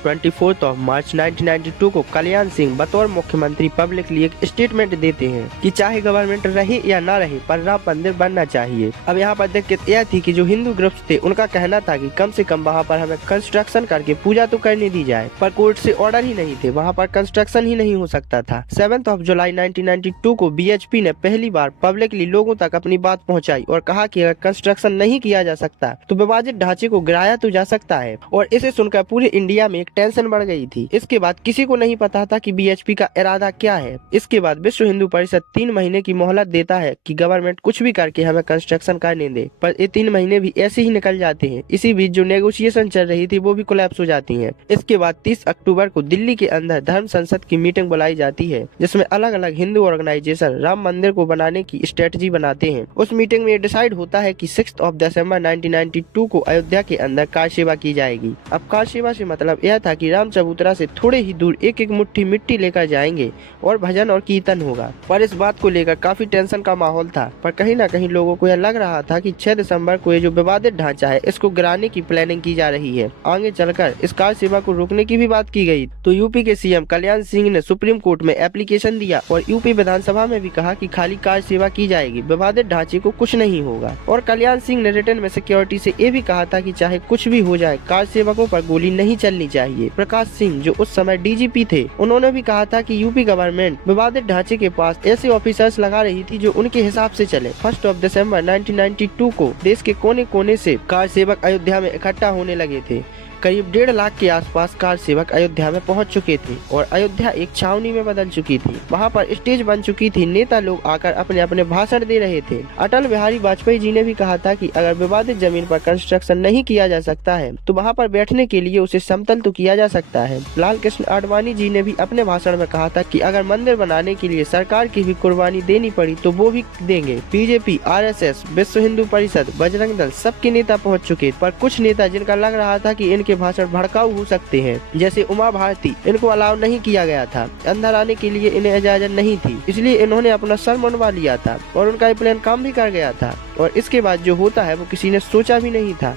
24 मार्च 1992 को कल्याण सिंह बतौर मुख्यमंत्री पब्लिकली एक स्टेटमेंट देते हैं कि चाहे गवर्नमेंट रहे या ना रहे पर राम मंदिर बनना चाहिए। अब यहाँ पर दिक्कत यह थी कि जो हिंदू ग्रुप्स थे उनका कहना था कि कम से कम वहाँ पर हमें कंस्ट्रक्शन करके पूजा तो करने दी जाए, पर कोर्ट से ऑर्डर ही नहीं थे, वहाँ पर कंस्ट्रक्शन ही नहीं हो सकता था। 7 जुलाई 1992 को BHP ने पहली बार पब्लिकली लोगों तक अपनी बात पहुँचाई और कहा कि अगर कंस्ट्रक्शन नहीं किया जा सकता तो विभाजित ढांचे को गिराया तो जा सकता है, और इसे सुनकर पूरे इंडिया में एक टेंशन बढ़ गई थी। इसके बाद किसी को नहीं पता था कि BHP का इरादा क्या है। इसके बाद विश्व हिंदू परिषद 3 महीने की मोहलत देता है कि गवर्नमेंट कुछ भी करके हमें कंस्ट्रक्शन करने दे, पर ये 3 महीने भी ऐसे ही निकल जाते हैं। इसी बीच जो नेगोशिएशन चल रही थी वो भी कोलैप्स हो जाती है। इसके बाद 30 अक्टूबर को दिल्ली के अंदर धर्म संसद की मीटिंग बुलाई जाती है, जिसमें अलग अलग हिंदू ऑर्गेनाइजेशन राम मंदिर को बनाने की स्ट्रेटजी बनाते हैं। उस मीटिंग में डिसाइड होता है कि 6 दिसंबर 1992 को अयोध्या के अंदर कार सेवा की जाएगी। अब कार सेवा से मतलब यह था कि राम चबूतरा से थोड़े ही दूर एक एक मुट्ठी मिट्टी लेकर जाएंगे और भजन और कीर्तन होगा। पर इस बात को लेकर काफी टेंशन का माहौल था, पर कहीं ना कहीं लोगों को यह लग रहा था कि 6 दिसंबर को ये जो विवादित ढांचा है इसको गिराने की प्लानिंग की जा रही है। आगे चलकर इस कार सेवा को रोकने की भी बात की गई, तो यूपी के CM कल्याण सिंह ने सुप्रीम कोर्ट में एप्लीकेशन दिया और यूपी विधानसभा में भी कहा कि खाली कार सेवा की जाएगी, विवादित ढांचे को कुछ नहीं होगा। और कल्याण सिंह ने रिटर्न में सिक्योरिटी से ये भी कहा था कि चाहे कुछ भी हो जाए कार सेवकों पर गोली नहीं चलनी चाहिए। प्रकाश सिंह जो उस समय DGP थे, उन्होंने भी कहा था कि यूपी गवर्नमेंट विवादित ढांचे के पास ऐसे ऑफिसर्स लगा रही थी जो उनके हिसाब से चले। 1 दिसंबर 1992 को देश के कोने कोने से कार सेवक अयोध्या में इकट्ठा होने लगे थे। करीब 1.5 लाख के आसपास कार सेवक अयोध्या में पहुंच चुके थे और अयोध्या एक छावनी में बदल चुकी थी। वहां पर स्टेज बन चुकी थी, नेता लोग आकर अपने अपने भाषण दे रहे थे। अटल बिहारी वाजपेयी जी ने भी कहा था कि अगर विवादित जमीन पर कंस्ट्रक्शन नहीं किया जा सकता है तो वहां पर बैठने के लिए उसे समतल तो किया जा सकता है। लाल कृष्ण आडवाणी जी ने भी अपने भाषण में कहा था कि अगर मंदिर बनाने के लिए सरकार की भी कुर्बानी देनी पड़ी तो वो भी देंगे। BJP, RSS, विश्व हिंदू परिषद, बजरंग दल सबके नेता पहुँच चुके, पर कुछ नेता जिनका लग रहा था कि इनके भाषण भड़काऊ हो सकते हैं, जैसे उमा भारती, इनको अलाउ नहीं किया गया था। अंदर आने के लिए इन्हें इजाजत नहीं थी, इसलिए इन्होंने अपना सर मनवा लिया था और उनका ये प्लान काम भी कर गया था। और इसके बाद जो होता है वो किसी ने सोचा भी नहीं था।